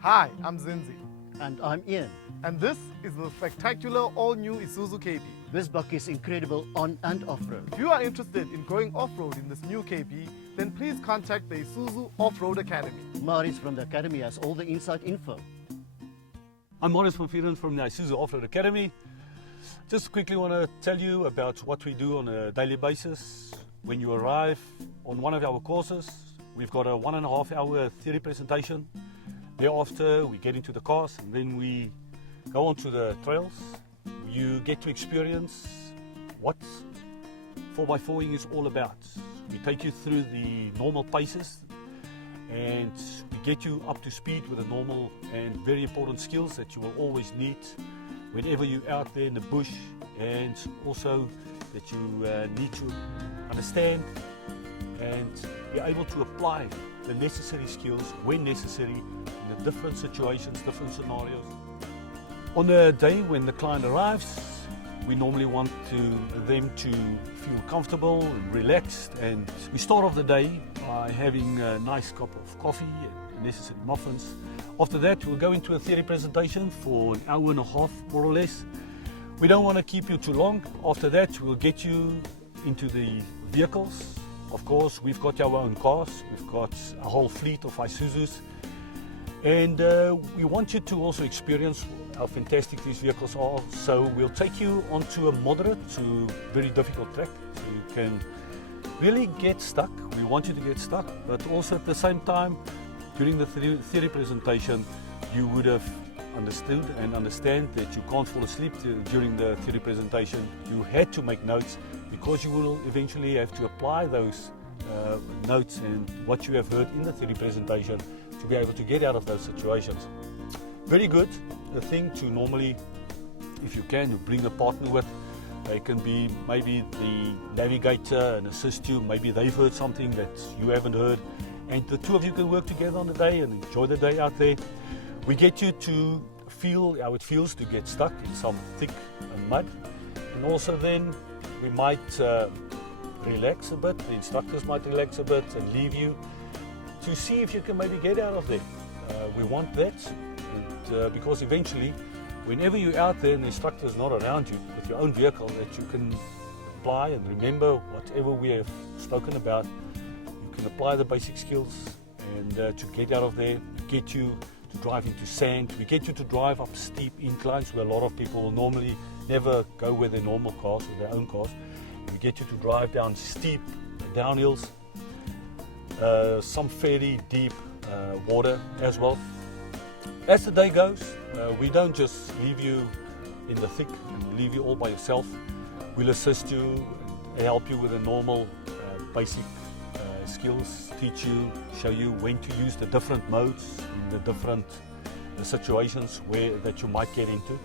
Hi, I'm Zinzi, And I'm Ian. and this is the spectacular all-new Isuzu KB. This buck is incredible on and off-road. If you are interested in going off-road in this new KB, then please contact the Isuzu Off-Road Academy. Maurice from the Academy has all the inside info. I'm Maurice van Vieren from the Isuzu Off-Road Academy. Just quickly want to tell you about what we do on a daily basis. When you arrive on one of our courses, we've got a 1.5 hour theory presentation. Thereafter, we get into the cars and then we go onto the trails. You get to experience what 4x4ing is all about. We take you through the normal paces and we get you up to speed with the normal and very important skills that you will always need whenever you're out there in the bush, and also that you need to understand and be able to apply the necessary skills when necessary in the different situations, different scenarios. On the day when the client arrives, we normally want them to feel comfortable and relaxed, and we start off the day by having a nice cup of coffee and necessary muffins. After that, we'll go into a theory presentation for 1.5 hours more or less. We don't want to keep you too long. After that, we'll get you into the vehicles. Of course, we've got our own cars, we've got a whole fleet of Isuzus, and we want you to also experience how fantastic these vehicles are. So we'll take you onto a moderate to very difficult track, so you can really get stuck. We want you to get stuck, but also at the same time, during the theory presentation, you would have understood and understand that you can't fall asleep during the theory presentation. You had to make notes because you will eventually have to apply those notes and what you have heard in the theory presentation to be able to get out of those situations. Very good. The thing to normally, if you can, you bring a partner with. They can be maybe the navigator and assist you. Maybe they've heard something that you haven't heard, and the two of you can work together on the day and enjoy the day out there. We get you to feel how it feels to get stuck in some thick mud, and also then we might relax a bit. The instructors might relax a bit and leave you to see if you can maybe get out of there. We want that, and, because eventually, whenever you're out there and the instructor is not around you with your own vehicle, that you can apply and remember whatever we have spoken about. You can apply the basic skills and to get out of there, get you to drive into sand. We get you to drive up steep inclines where a lot of people will normally never go with their normal cars, with their own cars. We get you to drive down steep downhills, some fairly deep water as well. As the day goes, we don't just leave you in the thick and leave you all by yourself. We'll assist you and help you with the normal basic skills, teach you, show you when to use the different modes in the different situations that you might get into.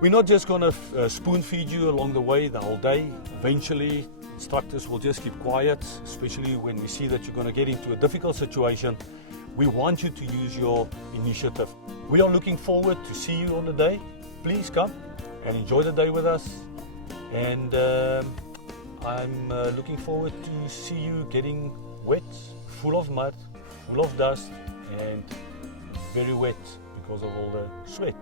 We're not just going to spoon feed you along the way the whole day. Eventually, instructors will just keep quiet, especially when we see that you're going to get into a difficult situation. We want you to use your initiative. We are looking forward to see you on the day. Please come and enjoy the day with us. And I'm looking forward to see you getting wet, full of mud, full of dust, and very wet because of all the sweat.